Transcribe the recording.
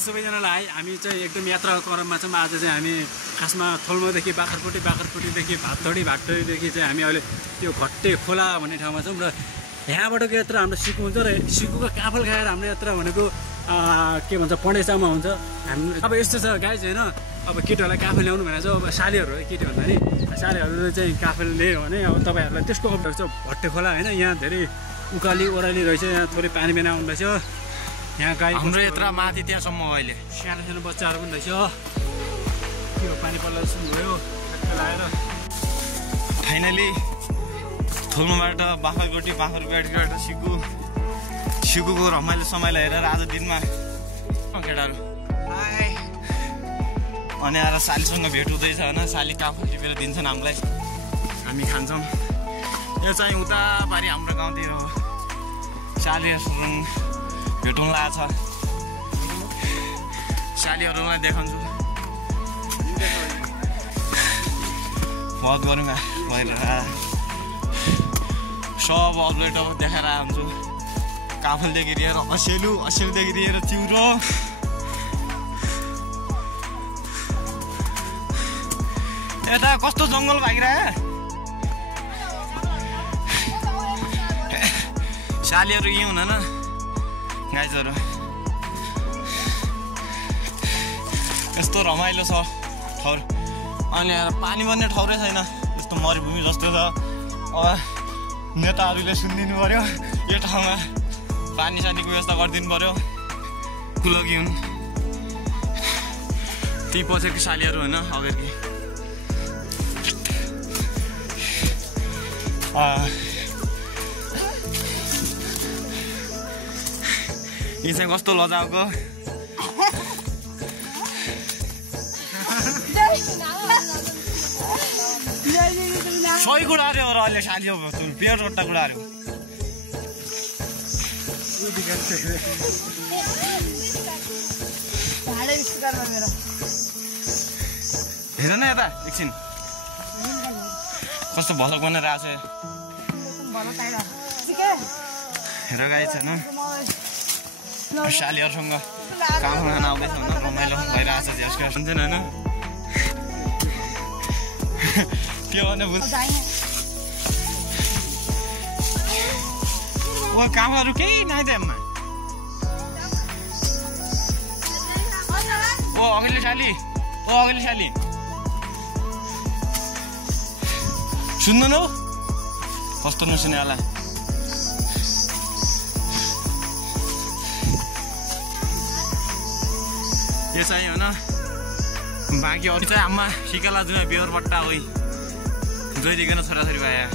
सबैजनालाई हामी चाहिँ एकदम यात्राको क्रममा छौँ। आज चाहिँ हामी खासमा थोल्मोदेखि बाख्राकोटीदेखि भाततोडीदेखि चाहिँ हामी अहिले त्यो घट्टे खोला भन्ने ठाउँमा छौँ र यहाँबाटको यात्रा हाम्रो सिक्कु हुन्छ र सिक्कुको काफल खाएर हाम्रो यात्रा भनेको के भन्छ पण्डेचामा हुन्छ। हामी अब यस्तो छ गाइज होइन, अब केटीहरूलाई काफल ल्याउनु भनेर चाहिँ अब सालीहरू है केटी भन्दा नि सालीहरूले चाहिँ काफल ल्यायो भने अब तपाईँहरूलाई त्यसको अप्ठ्यारो छ। भट्टे खोला होइन, यहाँ धेरै उकाली ओह्राली रहेछ, यहाँ थोरै पानी बिना आउनु रहेछ। यहाँ गाई हाम्रो यत्रो माथि त्यहाँसम्म अहिले सानो बच्चाहरू पनि रहेछ। त्यो पानी पर्ला सुरु भयो लगाएर फाइनली थोल्मोबाट बाख्राकोटीबाट सिक्कुको रमाइलो समयलाई हेरेर आज दिनमा केटाहरू अनि आएर सालीसँग भेट हुँदैछ होइन। साली काफल टिपेर दिन्छन् हामीलाई, हामी खान्छौँ। यो चाहिँ उता पारि हाम्रो गाउँतिर हो। सालीहरूसँग भेटौँ लागेको छ, सालीहरूलाई देखाउँछु। बहुत गरौँ भएर सब अपडेट अब देखाएर आउँछु। काफलदेखि लिएर असेलदेखि लिएर चिउरो यता कस्तो जङ्गल भागिरह्यो। सालीहरू यहीँ हुन न गाइजहरू, यस्तो रमाइलो छ ठाउँ। अनि पानी पर्ने ठाउँै छैन, यस्तो मरुभूमि जस्तो छ। अब नेताहरूले सुनिदिनु पर्यो, यो ठाउँमा पानीसानीको व्यवस्था गरिदिनु पर्यो। कुलकी हुन् ती पछिको सालीहरू होइन अगाडि। यी चाहिँ कस्तो लजाको सही कुरा अरे हो र अहिले साली पेयर रोट्टा कुरा अरे हेर न यता एकछिन कस्तो भलक बनाएर आएको छ। हेर गाई छैन सालीहरूसँग काम खान आउँदैछ होइन, रमाइलो भइरहेको छ। झ्यासका हुन्छन् होइन के भने ओ कामहरू केही नाइदिएमा ओ अघिल्लो साली सुन्नु न कस्तो नसुने होला। यो चाहिँ होइन बाँकी अरू चाहिँ आमा सिकाला जुन बिहोर बट्टा होइ जोइदिकन छोराछोरी भयो।